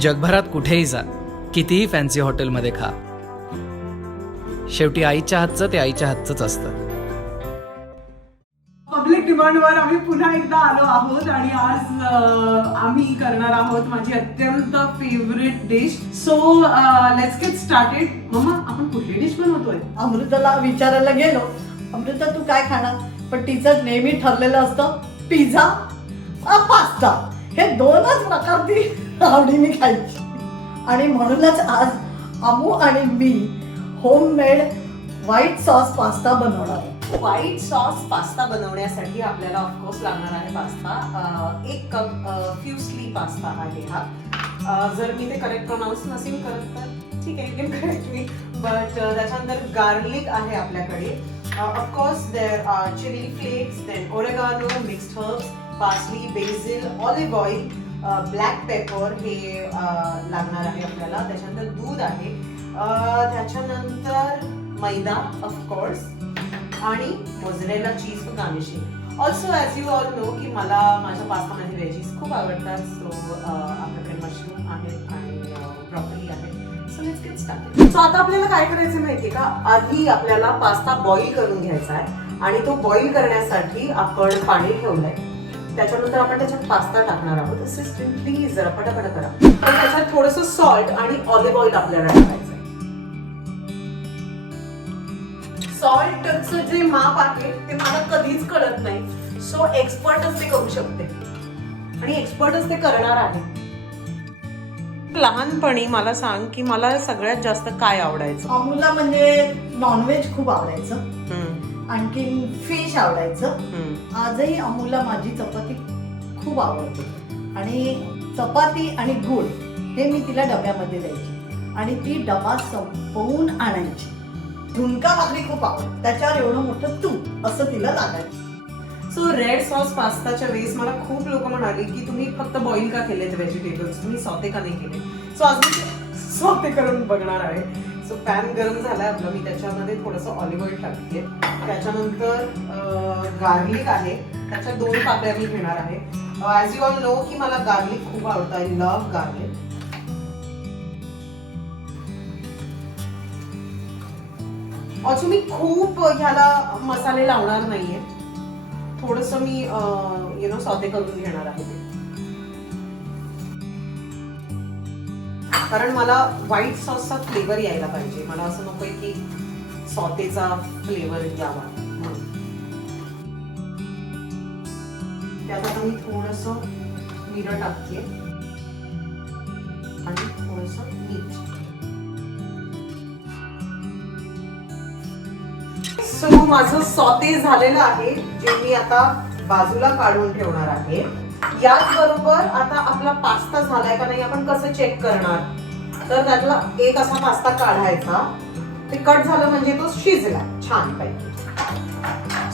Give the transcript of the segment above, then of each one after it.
जगभरात कुठेही जा, कितीही फॅन्सी हॉटेलमध्ये खा, शेवटी आईच्या हातचं ते आईच्या हातचंच असतं. पब्लिक डिमांडवर आम्ही पुन्हा एकदा आलो आहोत आणि आज आम्ही करणार आहोत माझी अत्यंत favourite dish. So let's get started. Mamma, आपण कुठली डिश बनवतोय? अमृताला विचारायला गेलो, अमृता तू काय खाणार? पण तिचं नेहमी ठरलेलं असतं पिझ्झा, पास्ता, हे दोनच प्रकार ती आवडीने खायची. आणि म्हणूनच आज अमू आणि मी होममेड व्हाईट सॉस पास्ता बनवणार आहे. व्हाईट सॉस पास्ता बनवण्यासाठी आपल्याला ऑफकोर्स लागणार आहे पास्ता. 1 कप फ्युसली पास्ता आहे हा. जर मी ते करेक्ट प्रोनाऊन्स नसेल करत तर ठीक आहे, you can correct me. But त्याच्यानंतर गार्लिक आहे आपल्याकडे. Of course there are chilli flakes, then oregano, mixed herbs, parsley, basil, olive oil, black pepper हे लागणार आहे आपल्याला. त्याच्यानंतर दूध आहे, त्याच्यानंतर मैदा ऑफकोर्स, आणि mozzarella cheese for garnishing. Also as you all know की मला माझ्या पास्तामध्ये व्हेजीज खूप आवडतात. सो आपल्याकडे मशरूम आहे आणि ब्रॉकली आहे. So let's get started. So आता आपल्याला काय करायचं माहितीये का, आधी आपल्याला पास्ता बॉईल करून घ्यायचा आहे आणि तो बॉईल करण्यासाठी आपण पाणी ठेवलंय. त्याच्यानंतर आपण त्याच्यात पास्ता टाकणार आहोत. प्लीज जरा पटापट करा. तर त्याच्यात थोडंसं सॉल्ट आणि ऑलिव्ह ऑइल आपल्याला टाकायचं. सॉल्टचं जे माप आहे ते मला कधीच कळत नाही. सो एक्सपर्टच ते करू शकते आणि एक्सपर्टच ते करणार आहे. लहानपणी मला सांग की मला सगळ्यात जास्त काय आवडायचं? अमूला म्हणजे नॉनव्हेज खूप आवडायचं, आणखीन फिश आवडायचं. आजही अमूला माझी चपाती खूप आवडते आणि चपाती आणि गूळ हे मी तिला डब्यामध्ये द्यायची आणि ती डबा संपवून आणायची. झुणका भाकरी खूप आवडते, त्याच्यावर एवढं मोठं तूप असं तिला लागायचं. सो रेड सॉस पास्ताच्या वेळेस मला खूप लोक म्हणाले की तुम्ही फक्त बॉईल का केलेत व्हेजिटेबल्स, तुम्ही सॉते का नाही केले? सो आज मी सॉते करून बघणार आहे. सो पॅन गरम झालाय आपला, मी त्याच्यामध्ये थोडंसं ऑलिव्ह ऑइल टाकते. त्याच्यानंतर गार्लिक आहे, त्याच्या 2 पाकळ्या मी घेणार आहे. ॲज यू ऑल नो की मला गार्लिक खूप आवडतं. I love garlic. ऑल्सो मी खूप ह्याला मसाले लावणार नाहीये, थोडंसं मी सॉते करून घेणार आहे ते. कारण मला व्हाईट सॉसचा फ्लेवर यायला पाहिजे. मला असं नकोय की सॉतेचा फ्लेवर यावा म्हणून. त्यात आता मी थोडंसं मिरं टाकते आणि थोडंसं मीठ. सो माझं सॉते झालेलं आहे, जे मी आता बाजूला काढून ठेवणार आहे. याच बरोबर आता आपला पास्ता झालाय का नाही आपण कसं चेक करणार? तर त्यातला एक असा पास्ता काढायचा, ते कट झालं म्हणजे तो शिजला छान पैकी.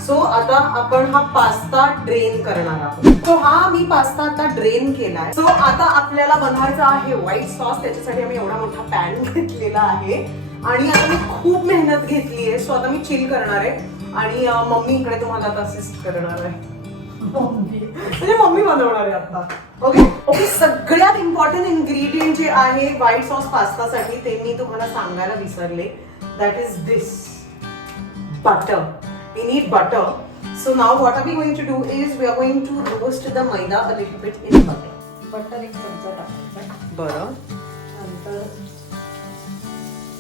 सो आता आपण हा पास्ता ड्रेन करणार आहोत. सो हा मी पास्ता आता ड्रेन केलाय. सो आता आपल्याला बनवायचा आहे व्हाईट सॉस. त्याच्यासाठी आम्ही एवढा मोठा पॅन घेतलेला आहे आणि आता मी खूप मेहनत घेतली आहे. सो आता मी चिल करणार आहे आणि मम्मी इकडे तुम्हाला आता असिस्ट करणार आहे. म्हणजे मम्मी बनवणार आहे आता. ओके. सगळ्यात इम्पॉर्टंट इन्ग्रेडियंट जे आहे व्हाईट सॉस पास्तासाठी ते मी तुम्हाला सांगायला विसरले. That is this butter. We need butter. So now what are we going to do is we are going to roast the maida a little bit in butter. Butter 1 चमचा टाकायचा. बरं. नंतर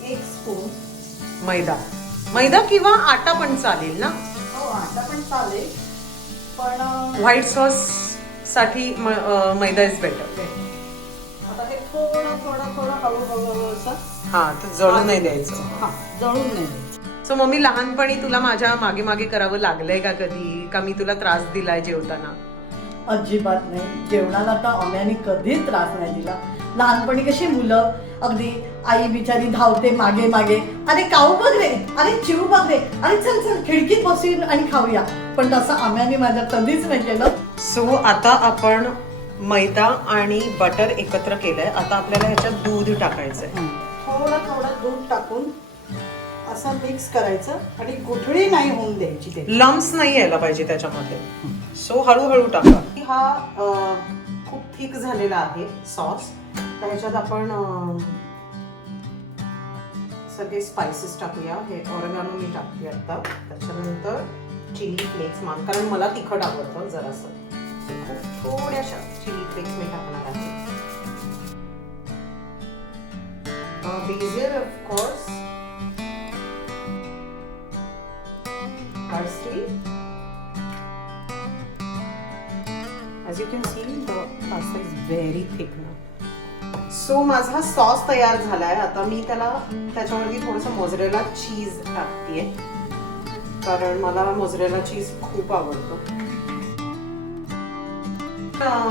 1 स्पून मैदा किंवा आटा पण चालेल ना? हो, आटा पण चालेल, पण व्हाईट सॉस साठी मैदा इज बेटर. आता हे थोडं हळूहळू असं. हा, तर जळू नाही द्यायचं. हा, जळून नाही द्यायचं. सो मम्मी, लहानपणी तुला माझ्या मागे मागे करावं लागलंय का कधी? का मी तुला त्रास दिलाय जेवताना? अजिबात नाही. जेवणाला तर अम्याने कधीच त्रास नाही दिला. लहानपणी कशी मुलं अगदी आई बिचारी धावते मागे मागे, अरे काऊ बघ रे, अरे चिव बघ रे, अरे चल चल खिडकीत बसून आणि खाऊया. पण तसं आम्याने माझ्या कधीच नाही केलं. सो आता आपण मैदा आणि बटर एकत्र केलंय. आता आपल्याला ह्याच्यात दूध टाकायचंय. थोडं दूध टाकून असं मिक्स करायचं आणि गुठळी नाही होऊन द्यायची. ते लम्स नाही यायला पाहिजे त्याच्यामध्ये. सो हळूहळू टाका. हा खूप थिक झालेला आहे सॉस. तर ह्याच्यात आपण सगळे स्पायसेस टाकूया. हे ऑरेगानो मी टाकते आता. त्याच्यानंतर चिली फ्लेक्स कारण मला तिखट आवडतं जरासं. खूप थोड्याशा चिली फ्लेक्स मी टाकणार आहे. basil of course, parsley. As you can see, the pasta is very thick now. So माझा सॉस तयार झालाय. आता मी त्याच्यावरती थोडंसं मोझरेला चीज टाकतेय कारण मला मोझरेला चीज खूप आवडतो.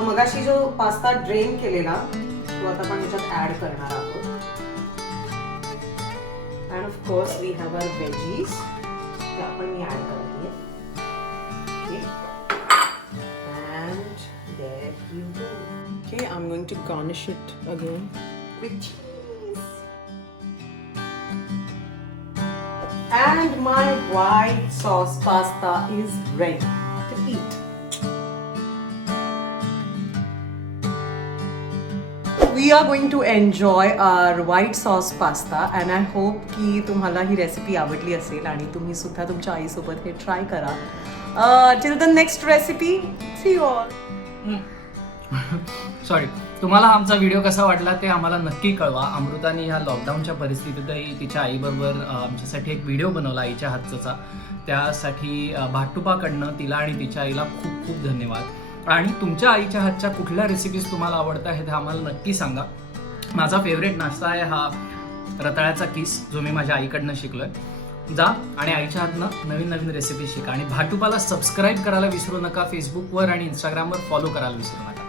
मगाशी जो पास्ता ड्रेन केलेला तो आता आपण ह्याच्यात ऍड करणार आहोत. And of course we have our veggies. ते आपण मी ऍड करते. And there you go. Okay, I'm going to garnish it again with cheese. And my white sauce pasta is ready to eat. We are going to enjoy our white sauce pasta and I hope की तुम्हाला ही recipe आवडली असेल आणि तुम्ही सुद्धा तुमच्या आईसोबत हे ट्राय करा. Till the next recipe, see you all. Sorry, तुम्हाला आमचा व्हिडिओ कसा वाटला ते आम्हाला नक्की कळवा. अमृताने ह्या लॉकडाऊनच्या परिस्थितीतही तिच्या आईबरोबर आमच्यासाठी एक व्हिडिओ बनवला आईच्या हातचा. त्यासाठी भाटुपाकडनं तिला आणि तिच्या आईला खूप खूप धन्यवाद. आणि तुमच्या आईच्या हातच्या कुठल्या रेसिपीज तुम्हाला आवडत आहेत हे आम्हाला नक्की सांगा. माझा फेवरेट नाश्ता आहे हा रताळ्याचा किस, जो मी माझ्या आईकडनं शिकलोय. जा आणि आईच्या हातनं नवीन नवीन रेसिपी शिका आणि भाटुपाला सबस्क्राईब करायला विसरू नका. फेसबुकवर आणि इंस्टाग्रामवर फॉलो करायला विसरू नका.